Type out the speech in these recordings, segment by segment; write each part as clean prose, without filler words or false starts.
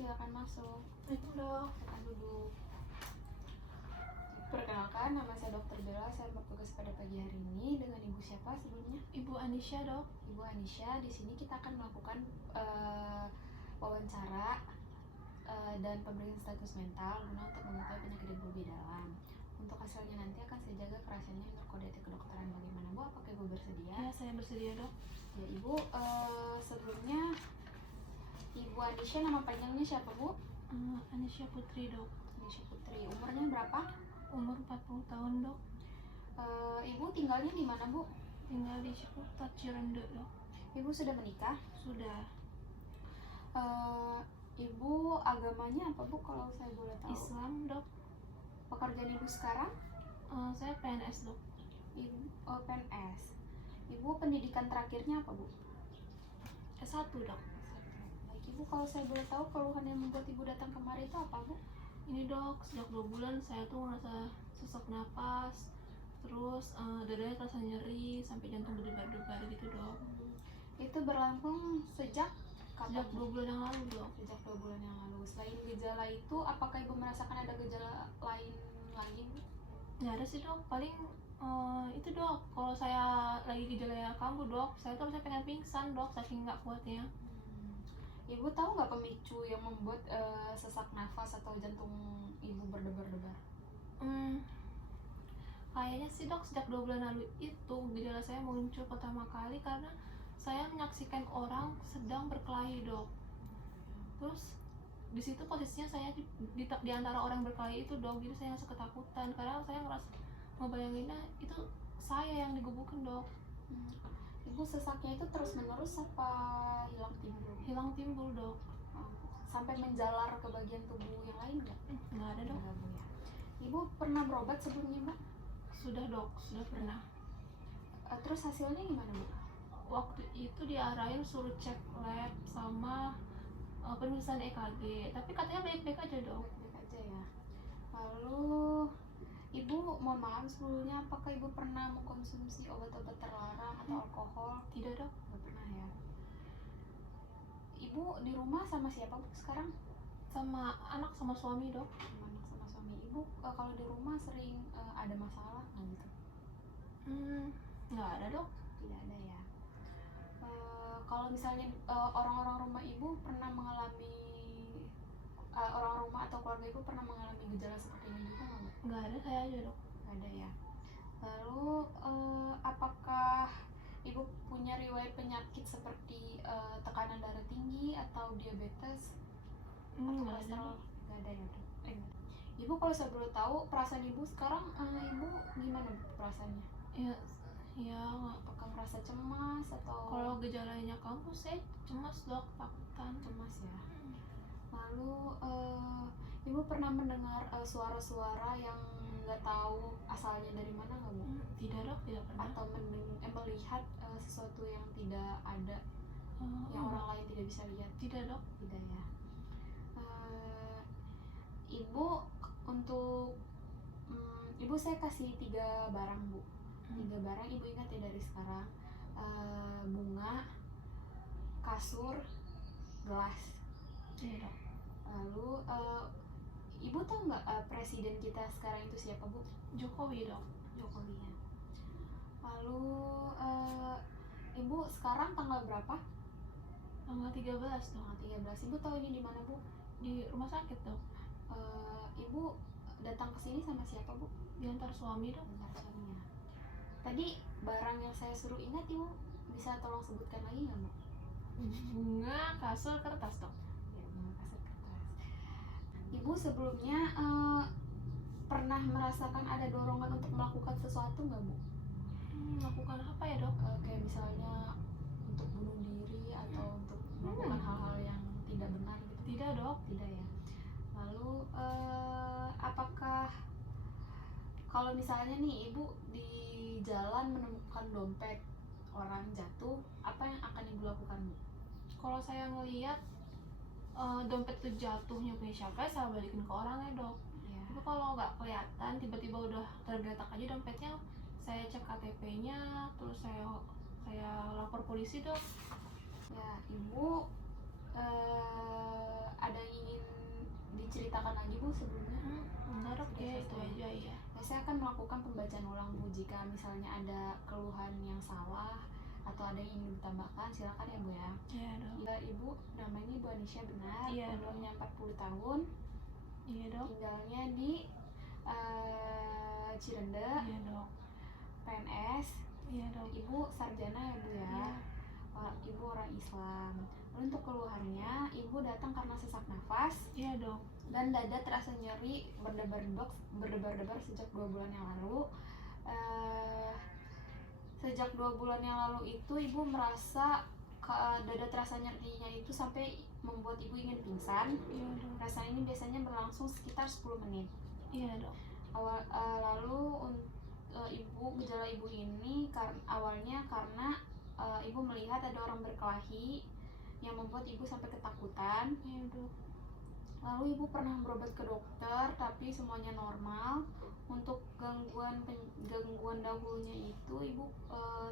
silakan masuk. Baik dok. Silakan duduk. Perkenalkan, nama saya Dr. Bella. Saya bertugas pada pagi hari ini dengan Ibu siapa sebelumnya? Ibu Anisha dok. Ibu Anisha. Di sini kita akan melakukan wawancara dan pemeriksaan status mental guna untuk mengetahui penyakit ibu lebih dalam. Untuk hasilnya nanti akan saya jaga kerahasiaannya menurut kode etik kedokteran. Bagaimana Bu? Apakah Ibu bersedia? Ya, saya bersedia dok. Ya Ibu, sebelumnya Ibu Anisha nama panjangnya siapa Bu? Anisha Putri dok. Anisha Putri. Umurnya berapa? Umur 40 tahun dok. Ibu tinggalnya di mana Bu? Tinggal di Ciputat, Cirende dok. Ibu sudah menikah? Sudah. Ibu agamanya apa Bu kalau saya boleh tahu? Islam dok. Pekerjaan Ibu sekarang? Saya PNS dok. Ibu PNS. Ibu pendidikan terakhirnya apa Bu? S1 dok. Baik Ibu, kalau saya boleh tahu keluhan yang membuat Ibu datang kemari itu apa Bu? Ini dok, sejak 2 bulan saya tuh ngerasa sesak napas, terus dadanya terasa nyeri sampai jantung berdebar-debar gitu dok. Itu berlangsung sejak kapan? Sejak 2 bulan yang lalu dok. Sejak 2 bulan yang lalu. Selain gejala itu, apakah Ibu merasakan ada gejala lain lagi Bu? Nggak ada sih dok, paling itu dok, kalau saya lagi gejala kambuh dok, saya tuh harusnya pengen pingsan dok, saking nggak kuatnya. Ibu tahu nggak pemicu yang membuat sesak nafas atau jantung Ibu berdebar-debar? Kayaknya sih dok, sejak 2 bulan lalu itu gejala saya muncul pertama kali karena saya menyaksikan orang sedang berkelahi dok. Terus di situ posisinya saya di antara orang berkelahi itu dok, jadi saya ngerasa ketakutan karena saya ngerasa ngebayanginnya itu saya yang digebukin dok. Ibu sesaknya itu terus menerus apa hilang timbul? Hilang timbul dok. Sampai menjalar ke bagian tubuh yang lain nggak? Nggak ada dok. Nggak, Bu, ya. Ibu pernah berobat sebelumnya Bu? Sudah dok, sudah pernah. Terus hasilnya gimana Bu? Waktu itu diarahin suruh cek lab sama pemeriksaan EKG, tapi katanya baik-baik aja dok. Baik-baik aja ya. Lalu Ibu, mohon maaf sebelumnya, apakah Ibu pernah mengkonsumsi obat-obat terlarang atau alkohol? Tidak dok. Nggak pernah ya. Ibu di rumah sama siapa Bu sekarang? Sama anak sama suami dok. Sama anak sama suami. Ibu kalau di rumah sering ada masalah nggak gitu? Nggak ada dok. Tidak ada ya. Kalau misalnya orang-orang rumah Ibu pernah mengalami orang rumah atau keluarga Ibu pernah mengalami gejala seperti ini juga nggak Bu? Nggak ada, saya aja dok. Nggak ada ya. Lalu apakah Ibu punya riwayat penyakit seperti tekanan darah tinggi atau diabetes atau Nggak ada kolesterol? dok. Nggak ada ya dok. Ibu kalau saya boleh tahu perasaan Ibu sekarang, Ibu gimana Bu perasaannya? Ya Apakah merasa cemas atau? kalau gejalanya kamu saya cemas dok, takutan. Cemas ya. Lalu Ibu pernah mendengar suara-suara yang nggak tahu asalnya dari mana nggak Bu? Tidak dok, tidak pernah. Atau melihat sesuatu yang tidak ada, yang orang lain tidak bisa lihat? Tidak dok. Tidak ya. Ibu untuk Ibu saya kasih 3 barang Bu. 3 barang Ibu ingat ya dari sekarang. Bunga, kasur, gelas. Iya dok. Lalu Ibu tahu nggak presiden kita sekarang itu siapa Bu? Jokowi dok. Jokowi ya. Lalu Ibu sekarang tanggal berapa? Tanggal 13 dok. Tanggal 13. Ibu tahu ini di mana Bu? Di rumah sakit dok. Ibu datang ke sini sama siapa Bu? Diantar suami dok. Bentar suaminya. Tadi barang yang saya suruh ingat Ibu bisa tolong sebutkan lagi nggak Bu? Bunga, kasur, kertas dok. Ya, bunga, kasur, kertas. Ibu sebelumnya pernah merasakan ada dorongan untuk melakukan sesuatu nggak Bu? Melakukan apa ya dok? Kayak misalnya untuk bunuh diri atau untuk melakukan hal-hal yang tidak benar gitu? Tidak dok. Tidak ya. Lalu apakah kalau misalnya nih Ibu di jalan menemukan dompet orang jatuh, apa yang akan Ibu lakukan Bu? Kalau saya ngelihat dompet itu jatuhnya punya siapa, saya balikin ke orangnya dok. Ya. Tapi kalau nggak kelihatan, tiba-tiba udah tergeletak aja dompetnya, saya cek KTP-nya, terus saya lapor polisi dok. Ya Ibu ada yang ingin diceritakan lagi Bu sebelumnya? Enggak dok, ya itu aja ya. Saya akan melakukan pembacaan ulang Bu. Jika misalnya ada keluhan yang salah atau ada yang ingin ditambahkan, silakan ya Bu ya. Iya dok. Ibu namanya Ibu Anisha benar, Iya, umurnya 40 tahun, Iya dok. tinggalnya di Cirende, Iya dok. PNS. Iya dok. Ibu sarjana ya Bu ya. Iya. Ibu orang Islam. Lalu untuk keluhannya, Ibu datang karena sesak nafas Iya dok. dan dada terasa nyeri berdebar-debar sejak 2 bulan yang lalu. Sejak 2 bulan yang lalu itu Ibu merasa dada terasa nyerinya itu sampai membuat Ibu ingin pingsan. Iya dok. Rasa ini biasanya berlangsung sekitar 10 menit. Iya dok. Lalu gejala Ibu ini awalnya karena Ibu melihat ada orang berkelahi yang membuat Ibu sampai ketakutan. Iya dok. Lalu Ibu pernah berobat ke dokter, tapi semuanya normal. Untuk gangguan dahulunya itu Ibu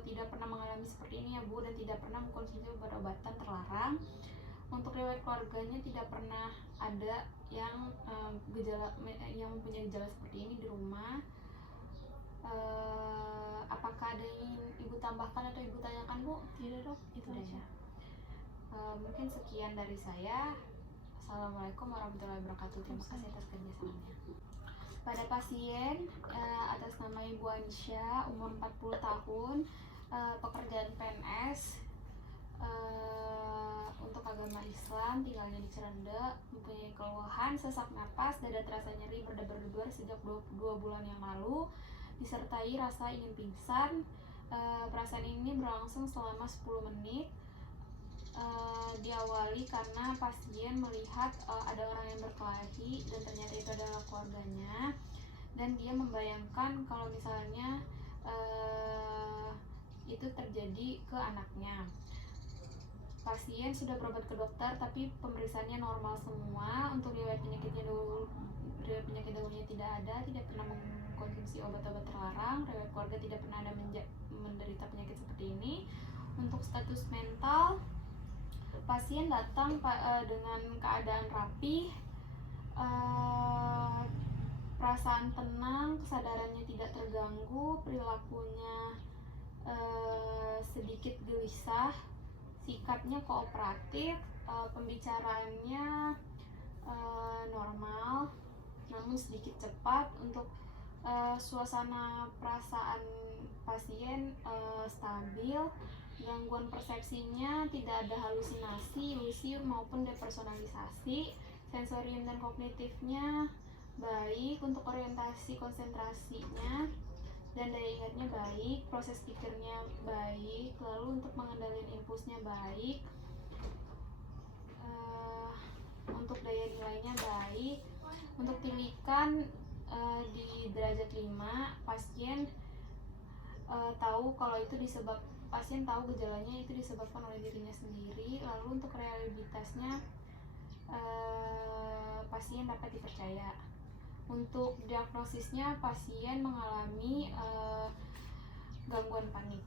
tidak pernah mengalami seperti ini ya Bu, dan tidak pernah mengkonsumsi obat-obatan terlarang. Untuk riwayat keluarganya tidak pernah ada yang mempunyai gejala seperti ini di rumah. Apakah ada yang ingin Ibu tambahkan atau Ibu tanyakan Bu? Tidak dok, itu Udah aja. ya. Mungkin sekian dari saya. Assalamualaikum warahmatullahi wabarakatuh. Terima kasih atas kerjasamanya. Pada pasien atas nama Ibu Anisha, umur 40 tahun, pekerjaan PNS, untuk agama Islam, tinggalnya di Cirende, mempunyai keluhan sesak napas, dada terasa nyeri berdebar-debar sejak 2 bulan yang lalu, disertai rasa ingin pingsan. Perasaan ini berlangsung selama 10 menit. Diawali karena pasien melihat ada orang yang berkelahi dan ternyata itu adalah keluarganya, dan dia membayangkan kalau misalnya itu terjadi ke anaknya. Pasien sudah berobat ke dokter tapi pemeriksaannya normal semua. Untuk riwayat penyakit dahulunya tidak ada, tidak pernah mengkonsumsi obat-obat terlarang. Riwayat keluarga tidak pernah ada menderita penyakit seperti ini. Untuk status mental, pasien datang dengan keadaan rapi, perasaan tenang, kesadarannya tidak terganggu, perilakunya sedikit gelisah, sikapnya kooperatif, pembicaraannya normal namun sedikit cepat. Untuk suasana perasaan pasien stabil. Gangguan persepsinya tidak ada halusinasi, ilusi maupun depersonalisasi. Sensorium dan kognitifnya baik. Untuk orientasi konsentrasinya dan daya ingatnya baik. Proses pikirnya baik. Lalu untuk mengendalikan impulsnya baik. Untuk daya nilainya baik. Untuk tilikan di derajat 5, pasien tahu kalau itu pasien tahu gejalanya itu disebabkan oleh dirinya sendiri. Lalu untuk rehabilitasnya pasien dapat dipercaya. Untuk diagnosisnya pasien mengalami gangguan panik.